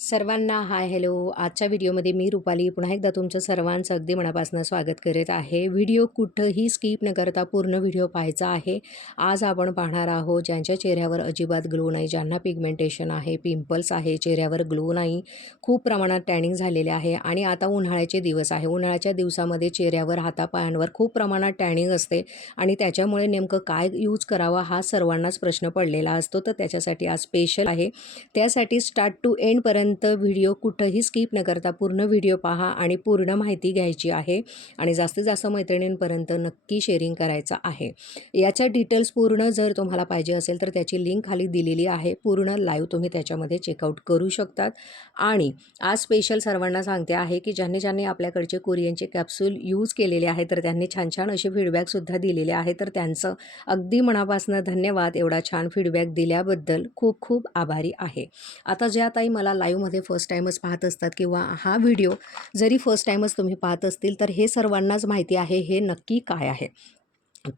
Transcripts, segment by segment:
सर्वांना hi hello. आजच्या व्हिडिओमध्ये मी रुपाली पुन्हा एकदा तुमचं सर्वांचं अगदी मनापासून स्वागत करत आहे. व्हिडिओ कुठंही स्किप न करता पूर्ण व्हिडिओ पाहायचा आहे. आज आपण पाहणार आहोत ज्यांच्या चेहऱ्यावर अजिबात ग्लो नाही, ज्यांना पिगमेंटेशन आहे, पिंपल्स आहे, चेहऱ्यावर ग्लो नाही, खूप प्रमाणात टॅनिंग झालेले आहे आणि आता उन्हाळ्याचे दिवस आहे. उन्हाळ्याच्या दिवसामध्ये चेहऱ्यावर हातापायांवर खूप प्रमाणात टॅनिंग असते आणि त्याच्यामुळे नेमकं काय यूज करावा हा सर्वांनाच प्रश्न पडलेला असतो. तर त्याच्यासाठी आज स्पेशल आहे. त्यासाठी स्टार्ट टू एंडपर्यंत व्हिडिओ कुठंही स्किप न करता पूर्ण व्हिडिओ पहा आणि पूर्ण माहिती घ्यायची आहे आणि जास्तीत जास्त मैत्रिणींपर्यंत नक्की शेअरिंग करायचं आहे. याच्या डिटेल्स पूर्ण जर तुम्हाला पाहिजे असेल तर त्याची लिंक खाली दिलेली आहे. पूर्ण लाईव्ह तुम्ही त्याच्यामध्ये चेकआउट करू शकतात. आणि आज स्पेशल सर्वांना सांगते आहे की ज्यांनी आपल्याकडचे कोरियनचे कॅप्सूल यूज केलेले आहे तर त्यांनी छान छान असे फीडबॅकसुद्धा दिलेले आहे. तर त्यांचं अगदी मनापासून धन्यवाद. एवढा छान फीडबॅक दिल्याबद्दल खूप खूप आभारी आहे. आता ज्या ताई मला लाईव्हमध्ये फर्स्ट टाईमच पाहत असतात किंवा हा व्हिडिओ जरी फर्स्ट टाईमच तुम्ही पाहत असतील तर हे सर्वांनाच माहिती आहे हे नक्की काय आहे.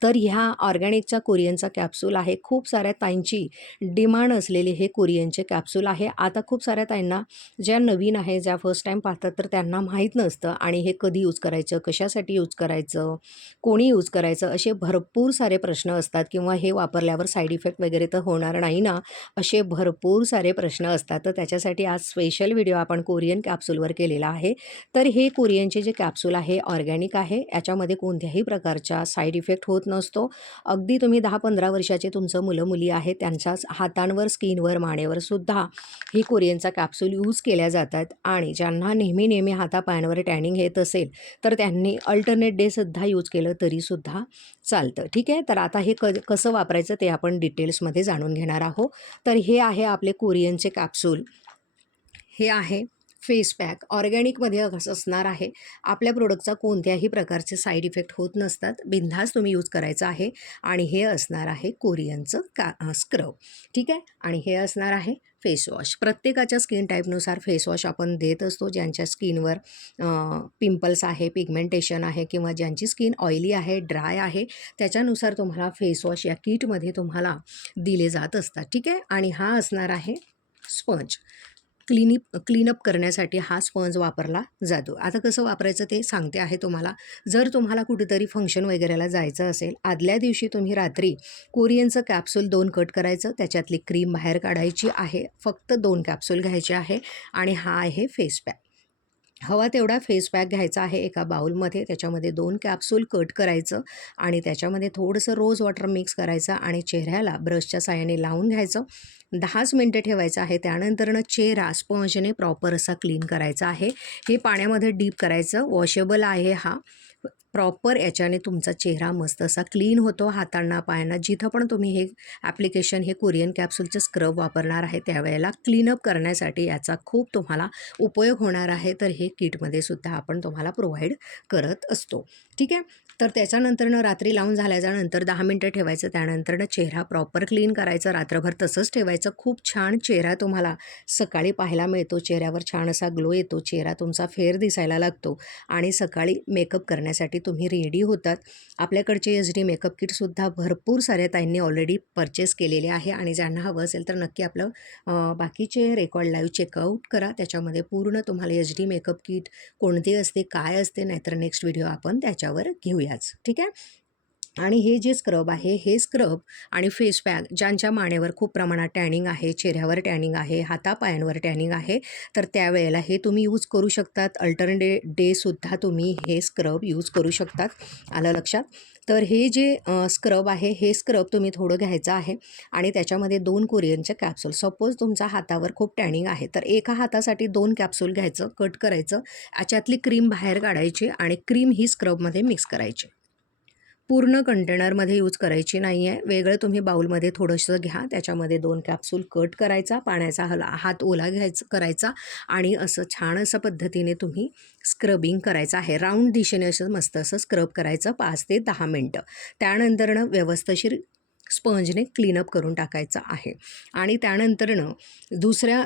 तर ह्या ऑर्गॅनिकचा कोरियनचा कॅप्सूल आहे. खूप साऱ्या ताईंची डिमांड असलेले हे कोरियनचे कॅप्सूल आहे. आता खूप साऱ्या ताईंना ज्या नवीन आहे, ज्या फर्स्ट टाईम पाहतात तर त्यांना माहीत नसतं आणि हे कधी यूज करायचं, कशासाठी यूज करायचं, कोणी यूज करायचं, असे भरपूर सारे प्रश्न असतात किंवा हे वापरल्यावर साईड इफेक्ट वगैरे तर होणार नाही ना, असे भरपूर सारे प्रश्न असतात. तर त्याच्यासाठी आज स्पेशल व्हिडिओ आपण कोरियन कॅप्सूलवर केलेला आहे. तर हे कोरियनचे जे कॅप्सूल आहे ऑर्गॅनिक आहे. याच्यामध्ये कोणत्याही प्रकारचा साईड इफेक्ट होत नसतो. अगदी तुम्ही 10-15 वर्षाचे तुमचं मुलं-मुली आहेत त्यांच्याच हातांवर, स्किनवर, मानेवर सुद्धा ही कोरियनचा कॅप्सूल यूज केल्या जातात. आणि ज्यांना नेहमी हातापायांवर टॅनिंग येत असेल तर त्यांनी अल्टरनेट डेसुद्धा यूज केलं तरीसुद्धा चालतं. ठीक आहे. तर आता हे कसं वापरायचं ते आपण डिटेल्समध्ये जाणून घेणार आहोत. तर हे आहे आपले कोरियनचे कॅप्सूल. हे आहे फेस पॅक. ऑर्गॅनिकमध्ये असं असणार आहे. आपल्या प्रोडक्टचा कोणत्याही प्रकारचे साईड इफेक्ट होत नसतात. बिनधास्त तुम्ही यूज करायचं आहे. आणि हे असणार आहे कोरियनचं स्क्रब. ठीक आहे. आणि हे असणार आहे फेस वॉश. प्रत्येकाच्या स्किन टाईपनुसार फेस वॉश आपण देत असतो. ज्यांच्या स्किनवर पिंपल्स आहे, पिगमेंटेशन आहे किंवा ज्यांची स्किन ऑइली आहे, ड्राय आहे, त्याच्यानुसार तुम्हाला फेस वॉश या किटमध्ये तुम्हाला दिले जात असतात. ठीक आहे. आणि हा असणार आहे स्पंज. क्लीनअप करण्यासाठी हा स्पंज वापरला जातो. आता कसं वापरायचं ते सांगते आहे तुम्हाला. जर तुम्हाला कुठेतरी फंक्शन वगैरेला जायचं असेल, आदल्या दिवशी तुम्ही रात्री कोरियनचं कॅप्सूल 2 कट करायचं, त्याच्यातली क्रीम बाहेर काढायची आहे. फक्त 2 कॅप्सूल घ्यायचे आहे. आणि हा आहे फेस पॅक. हवा तेवढा फेस पॅक घ्यायचा आहे एका बाउलमध्ये. त्याच्यामध्ये 2 कॅप्सूल कट करायचं आणि त्याच्यामध्ये थोडंसं रोज वॉटर मिक्स करायचं आणि चेहऱ्याला ब्रशच्या साहाय्याने लावून घ्यायचं. 10च मिनटं ठेवायचं आहे. त्यानंतरनं चेहरा स्पंजने प्रॉपर असा क्लीन करायचा आहे. हे पाण्यामध्ये डीप करायचं. वॉशेबल आहे हा. प्रॉपर याच्याने तुमचा चेहरा मस्त असा क्लीन होतो. हातांना, पायांना जिथं पण तुम्ही हे ॲप्लिकेशन, हे कोरियन कॅप्सूलचं स्क्रब वापरणार आहे त्यावेळेला क्लीनअप करण्यासाठी याचा खूप तुम्हाला उपयोग होणार आहे. तर हे किटमध्ये सुद्धा आपण तुम्हाला प्रोव्हाइड करत असतो. ठीक आहे. तर त्याच्यानंतरनं रात्री लावून झाल्याच्यानंतर 10 मिनटं ठेवायचं. त्यानंतरनं चेहरा प्रॉपर क्लीन करायचं. रात्रभर तसंच ठेवायचं. खूप छान चेहरा तुम्हाला सकाळी पाहायला मिळतो. चेहऱ्यावर छान असा ग्लो येतो. चेहरा तुमचा फेअर दिसायला लागतो आणि सकाळी मेकअप करण्यासाठी तुम्ही रेडी होतात. आपल्याकडचे HD मेकअप किटसुद्धा भरपूर साऱ्या ताईंनी ऑलरेडी परचेस केलेले आहे आणि ज्यांना हवं असेल तर नक्की आपलं बाकीचे रेकॉर्ड लाईव्ह चेकआउट करा. त्याच्यामध्ये पूर्ण तुम्हाला HD मेकअप किट कोणते असते, काय असते, नाहीतर नेक्स्ट व्हिडिओ आपण त्याच्यावर घेऊयाच. ठीक आहे. आणि हे जे स्क्रब आहे, हे स्क्रब आणि फेस पॅक ज्यांच्या मानेवर खूप प्रमाणात टॅनिंग आहे, चेहऱ्यावर टॅनिंग आहे, हातापायांवर टॅनिंग आहे, तर त्यावेळेला हे तुम्ही यूज करू शकतात. अल्टरनेट डेसुद्धा तुम्ही हे स्क्रब यूज करू शकतात. आलं लक्षात? तर हे जे स्क्रब आहे, हे स्क्रब तुम्ही थोडं घ्यायचं आहे आणि त्याच्यामध्ये 2 कोरियनचे कॅप्सूल. सपोज तुमच्या हातावर खूप टॅनिंग आहे तर एका हातासाठी 2 कॅप्सूल घ्यायचं, कट करायचं, याच्यातली क्रीम बाहेर काढायची आणि क्रीम ही स्क्रबमध्ये मिक्स करायची. पूर्ण कंटेनरमध्ये यूज करायची नाही आहे. वेगळं तुम्ही बाउलमध्ये थोडंसं घ्या. त्याच्यामध्ये 2 कॅप्सूल कट करायचा, पाण्याचा हात ओला करायचा आणि असं छान असं पद्धतीने तुम्ही स्क्रबिंग करायचं आहे. राऊंड दिशेने असं मस्त असं स्क्रब करायचं 5 ते 10 मिनटं. त्यानंतरनं व्यवस्थिशीर स्पंजने क्लीनअप करून टाकायचं आहे. आणि त्यानंतरनं दुसऱ्या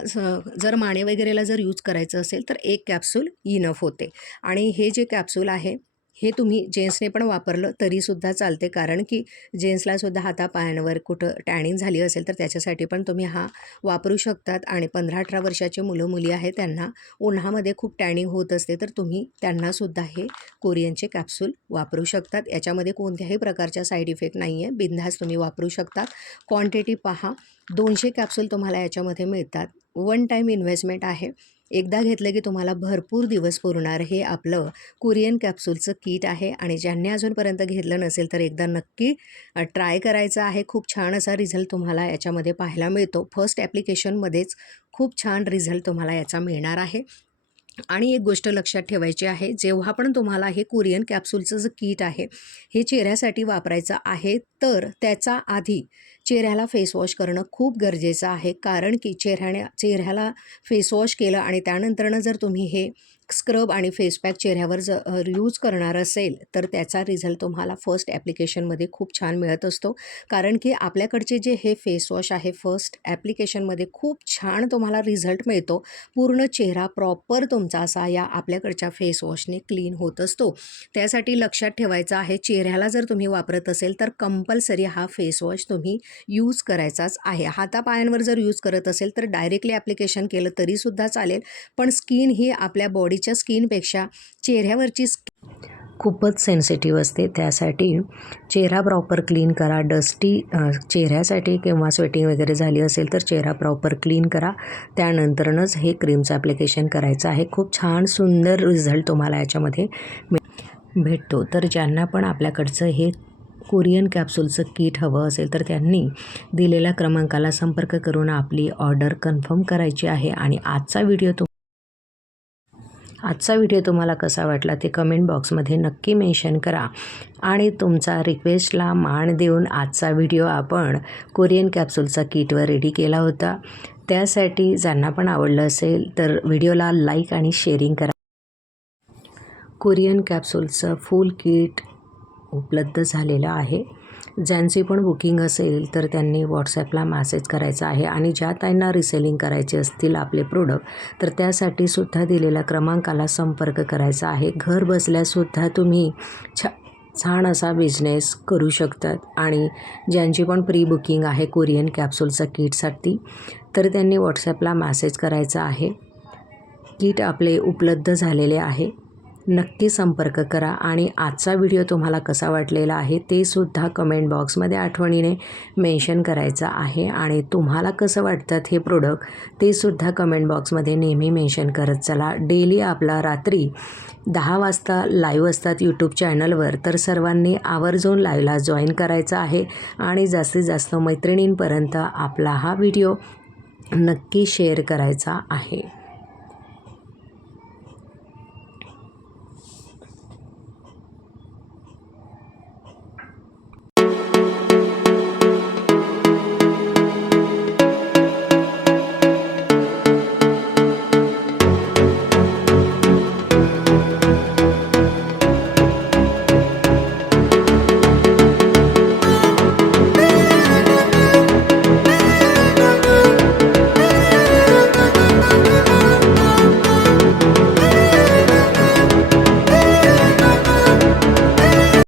जर माने वगैरेला जर यूज करायचं असेल तर 1 कॅप्सूल इनफ होते. आणि हे जे कॅप्सूल आहे हे तुम्ही जेंट्सने पण वापरलं तरीसुद्धा चालते, कारण की जेंट्सलासुद्धा हातापायांवर कुठं टॅनिंग झाली असेल तर त्याच्यासाठी पण तुम्ही हा वापरू शकतात. आणि 15-18 वर्षाचे मुलं मुली आहेत त्यांना उन्हामध्ये खूप टॅनिंग होत असते, तर तुम्ही त्यांनासुद्धा हे कोरियनचे कॅप्सूल वापरू शकतात. याच्यामध्ये कोणत्याही प्रकारच्या साईड इफेक्ट नाही आहे, बिनधास्त तुम्ही वापरू शकतात. क्वांटिटी पहा, 200 कॅप्सूल तुम्हाला याच्यामध्ये मिळतात. वन टाईम इन्व्हेस्टमेंट आहे, एकदा घेतलं की तुम्हाला भरपूर दिवस पुरणार हे आपलं कोरियन कॅप्सूलचं किट आहे. आणि ज्यांनी अजूनपर्यंत घेतलं नसेल तर एकदा नक्की ट्राय करायचं आहे. खूप छान असा रिझल्ट तुम्हाला याच्यामध्ये पाहायला मिळतो. फर्स्ट ॲप्लिकेशनमध्येच खूप छान रिझल्ट तुम्हाला याचा मिळणार आहे. आणि एक गोष्ट लक्षात ठेवायची आहे, जेव्हा पण तुम्हाला हे कोरियन कॅप्सूलचं जे किट आहे हे चेहऱ्यासाठी वापरायचं आहे, तर त्याचा आधी चेहऱ्याला फेसवॉश करणं खूप गरजेचं आहे. कारण की चेहऱ्याला फेसवॉश केलं आणि त्यानंतरनं जर तुम्ही हे स्क्रब आणि फेसपॅक चेहऱ्यावर जर यूज करणार असेल तर त्याचा रिझल्ट तुम्हाला फर्स्ट ॲप्लिकेशनमध्ये खूप छान मिळत असतो. कारण की आपल्याकडचे जे हे फेसवॉश आहे फर्स्ट ॲप्लिकेशनमध्ये खूप छान तुम्हाला रिझल्ट मिळतो. पूर्ण चेहरा प्रॉपर तुमचा असा या आपल्याकडच्या फेसवॉशने क्लीन होत असतो. त्यासाठी लक्षात ठेवायचं आहे, चेहऱ्याला जर तुम्ही वापरत असेल तर कंपल्सरी हा फेसवॉश तुम्ही यूज करायचाच आहे. हातापायांवर जर यूज करत असेल तर डायरेक्टली ॲप्लिकेशन केलं तरीसुद्धा चालेल, पण स्किन ही आपल्या बॉडीच्या स्किनपेक्षा चेहऱ्यावरची खूपच सेन्सिटिव्ह असते. त्यासाठी चेहरा प्रॉपर क्लीन करा. डस्टी चेहऱ्यासाठी किंवा स्वेटिंग वगैरे झाली असेल तर चेहरा प्रॉपर क्लीन करा. त्यानंतरच हे क्रीमचं ॲप्लिकेशन करायचं आहे. खूप छान सुंदर रिझल्ट तुम्हाला याच्यामध्ये भेटतो. तर ज्यांना पण आपल्याकडचं हे कोरियन कॅप्सूलचं किट हवं असेल तर त्यांनी दिलेल्या क्रमांकाला संपर्क करून आपली ऑर्डर कन्फर्म करायची आहे. आणि आजचा व्हिडिओ तुम्हाला कसा वाटला ते कमेंट बॉक्समध्ये नक्की मेन्शन करा. आणि तुमचा रिक्वेस्टला मान देऊन आजचा व्हिडिओ आपण कोरियन कॅप्सूलचा किटवर रेडी केला होता. त्यासाठी ज्यांना पण आवडलं असेल तर व्हिडिओला लाईक आणि शेअरिंग करा. कोरियन कॅप्सूलचं फुल किट उपलब्ध झालेलं आहे. ज्यांची पण बुकिंग असेल तर त्यांनी व्हॉट्सॲपला मेसेज करायचा आहे. आणि ज्या ताईंना रिसेलिंग करायचे असतील आपले प्रोडक्ट तर त्यासाठी सुद्धा दिलेल्या क्रमांकाला संपर्क करायचा आहे. घर बसल्यासुद्धा तुम्ही छान असा बिझनेस करू शकतात. आणि ज्यांची पण प्री बुकिंग आहे कोरियन कॅप्सूलचा किटसाठी तर त्यांनी व्हॉट्सॲपला मेसेज करायचा आहे. किट आपले उपलब्ध झालेले आहे, नक्की संपर्क करा. आणि आजचा व्हिडिओ तुम्हाला कसा वाटलेला आहे ते सुद्धा कमेंट बॉक्समध्ये आठवणीने मेन्शन करायचं आहे. आणि तुम्हाला कसं वाटतात हे प्रोडक्ट ते सुद्धा कमेंट बॉक्समध्ये नेहमी मेन्शन करत चला. डेली आपला रात्री 10 वाजता लाईव्ह असतात यूट्यूब चॅनलवर, तर सर्वांनी आवर्जून लाईव्हला जॉईन करायचं आहे. आणि जास्तीत जास्त मैत्रिणींपर्यंत आपला हा व्हिडिओ नक्की शेअर करायचा आहे.